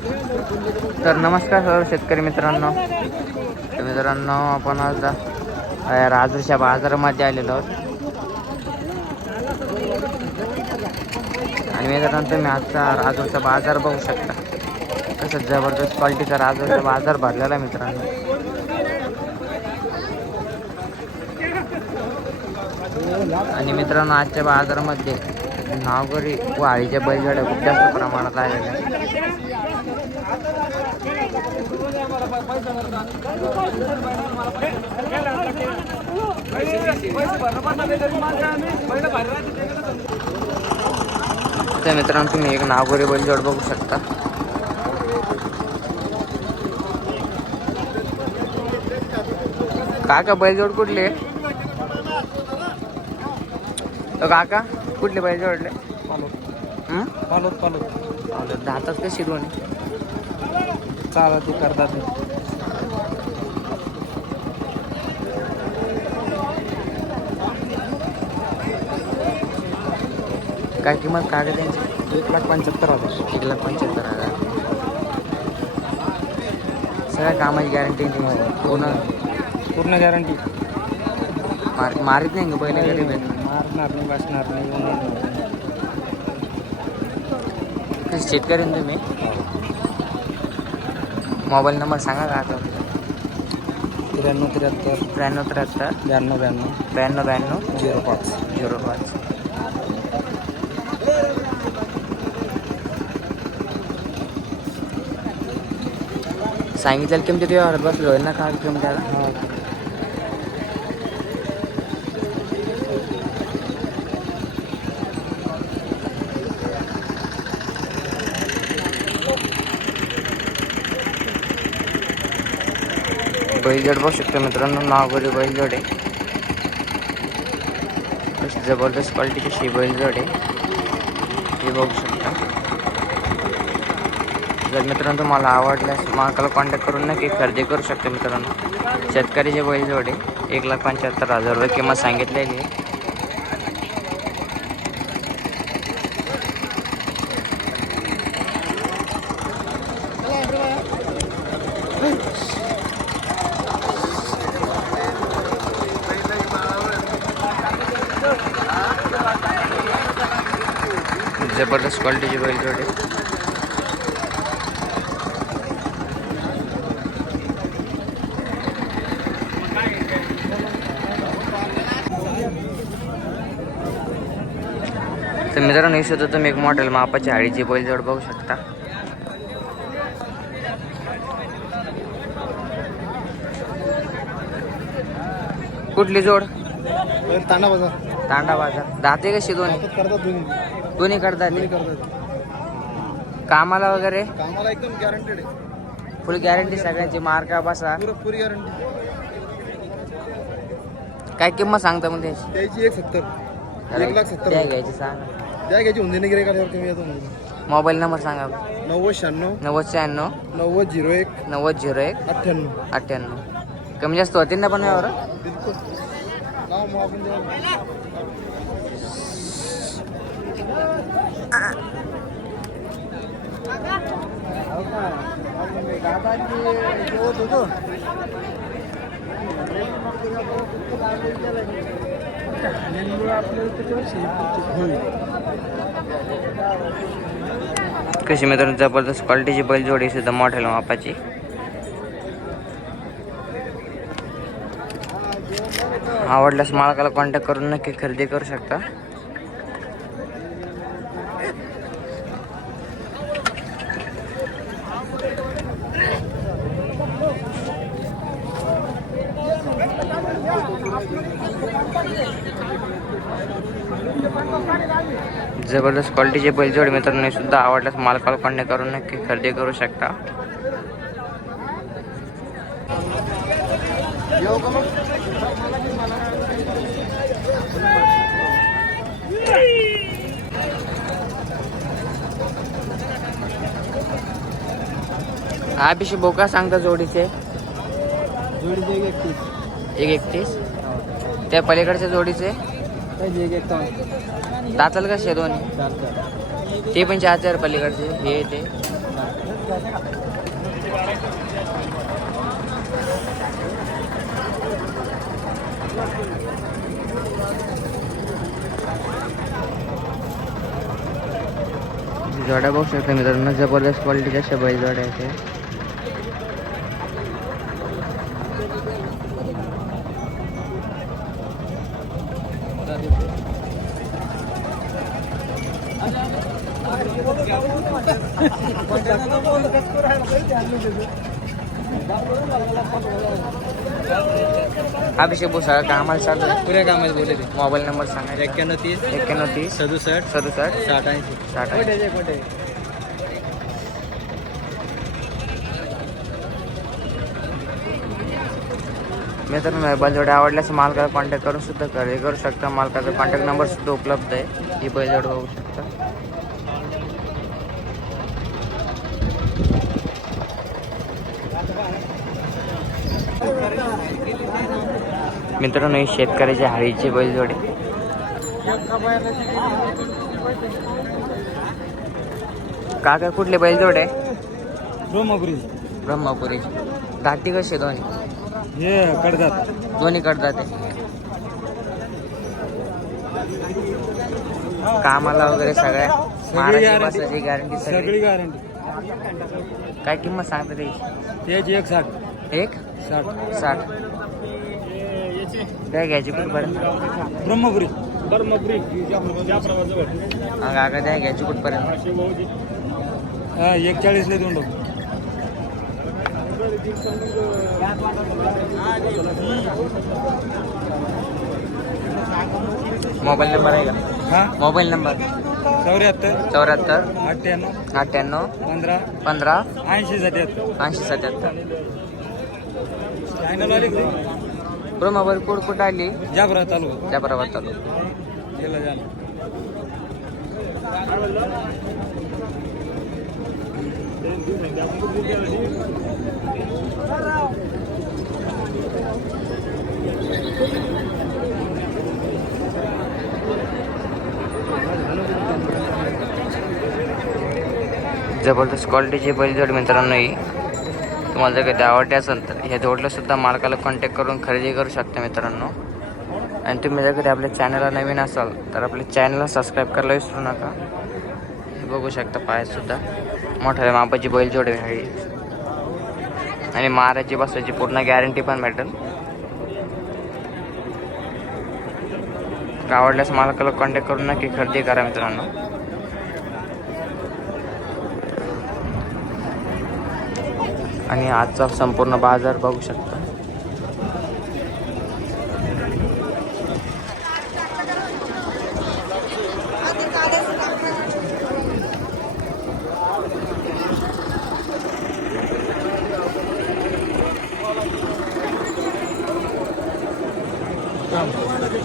तर नमस्कार सर्व शेतकरी मित्रांनो. आपण आज राजूरच्या बाजारामध्ये आलेलो आहोत. आणि मित्रांनो तुम्ही आजचा राजूरचा बाजार बघू शकता. कसं जबरदस्त क्वालिटीचा राजूरचा बाजार भरलेला आहे मित्रांनो. आणि मित्रांनो आजच्या बाजारामध्ये नावगरी व आळीच्या बैलगाड्या खूप जास्त प्रमाणात आलेल्या आहेत. तर मित्रांनो तुम्ही एक नावगरी बैलजोड बघू शकता. काका बैलजोड कुठले? काका कुठले बैल जोडले? पालोत दातात कशी दोन्ही चालत करतात. काय किंमत काय त्यांची? 1,75,000. 1,75,000. सगळ्या कामाची गॅरंटी पूर्ण गॅरंटी. मारित नाही का पहिले घरी भेट? मारणार नाही, बसणार नाही. कशी शेतकरी तुम्ही? मोबाईल नंबर सांगा का आता? 93 93 92 05. सांगितलं किमती व्यवहारात बसलो ना का किंमत त्याला? बैलजोड बघू शकतो मित्रांनो. नावगरी बैलजोड आहे. अशी जबरदस्त क्वालिटीची शी बैलजोड आहे हे बघू शकता. जर मित्रांनो तुम्हाला आवडल्यास मालकाला कॉन्टॅक्ट करून नक्की खरेदी करू शकता मित्रांनो. शेतकरीचे बैलजोड आहे. 1,75,000 रुपये किंमत सांगितलेली आहे. जबरदस्त क्वालिटीची बैलजोड आहे. तर मित्रांनो हे सुद्धा तुम्ही एक मॉडेल मापाची आळीची बैलजोड बघू शकता. कुठली जोड? तांडा बाजार. दाते कशी दोन्ही करतात? कामाला वगैरे कामाला एकदम गॅरंटेड आहे. फुल गॅरंटी सगळ्यांची. मार्का बसा पुरी गॅरंटी. काय किंमत सांगता मग त्याची? त्याची 1,70,000. 1,70,000 घ्यायची सांग. त्या घ्यायची होऊन गिरे का कमी येतो. मोबाईल नंबर सांगा. 9096 9096 9001 9001 98. कमी जास्त होतील ना पण यावर? बिलकुल. नाव मग आपण कशी मित्रांनो जबरदस्त क्वालिटीची बैलजोडी सुद्धा मोठ्या मापाची. आवडल्यास मालकाला कॉन्टॅक्ट करून नक्की खरेदी करू शकता. जबरदस्त क्वालिटीचे बैलजोडी मित्रांनो सुद्धा आवडल्यास मालकाला कॉन्टॅक्ट करून नक्की खरेदी करू शकता. हा पिशे बोका सांगता जोडीचे? जोडीचे 1,31. त्या पलीकडच्या जोडीचे दाताल कसे दोन्ही? ते पण 4,000 पलीकडचे हे ते जोड्या बघू शकता मित्रांनो, जबरदस्त क्वालिटीच्या अशा बैल जोड्या आहेत त्या. अभिषेक भुसाळ कामाला चालू आहे. पुऱ्या कामात बोलले ते. मोबाईल नंबर सांगा. 91 91 37 37 60 60. मित्रांनो बैलजोड्या आवडल्यास मालकाला कॉन्टॅक्ट करून सुद्धा खरेदी करू शकता. मालकाचा कॉन्टॅक्ट नंबर सुद्धा उपलब्ध आहे. ही बैलजोड बघू शकता. मित्रांनो ही शेतकऱ्याची हाळीची बैलजोडी. काका कुठले बैलजोड आहे? ब्रह्मपुरी. दाती कशी दोन्ही? हे कडतात. दोन्ही कडतात आहे. कामाला वगैरे सगळ्या महाराष्ट्र बसाची गॅरंटी सगळी. गॅरंटी. काय किंमत सांगता त्याची? त्याची 160. 160. काय घ्यायची कुठपर्यंत? ब्रह्मपुरी. काका द्या घ्यायची कुठपर्यंत? 41 ला 2 डोक. मोबाईल नंबर आहे का? हा. Mobile number 74 74 98 98 15 15 80 77. 80 77. फायनल आली का? ब्रह्मपुरी कुठं आली? जाबरा तालुका. त्याबरोबर चालू. जिल्हा जालना. जबरदस्त क्वालिटीची बैलजोड मित्रांनो ही. तुम्हाला जर कधी आवडते असेल तर ह्या जोडला सुद्धा मालकाला कॉन्टॅक्ट करून खरेदी करू शकता मित्रांनो. आणि तुम्ही जर कधी आपल्या चॅनलला नवीन असाल तर आपल्या चॅनलला सबस्क्राईब करायला विसरू नका. हे बघू शकता पायात सुद्धा मोठ्या मापाची बैलजोड आहे आणि मारायची बसायची पूर्ण गॅरंटी पण भेटेल. आवडल्यास मालकाला कॉन्टॅक्ट करून नक्की खरेदी करा मित्रांनो. आणि आजचा संपूर्ण बाजार बघू शकता.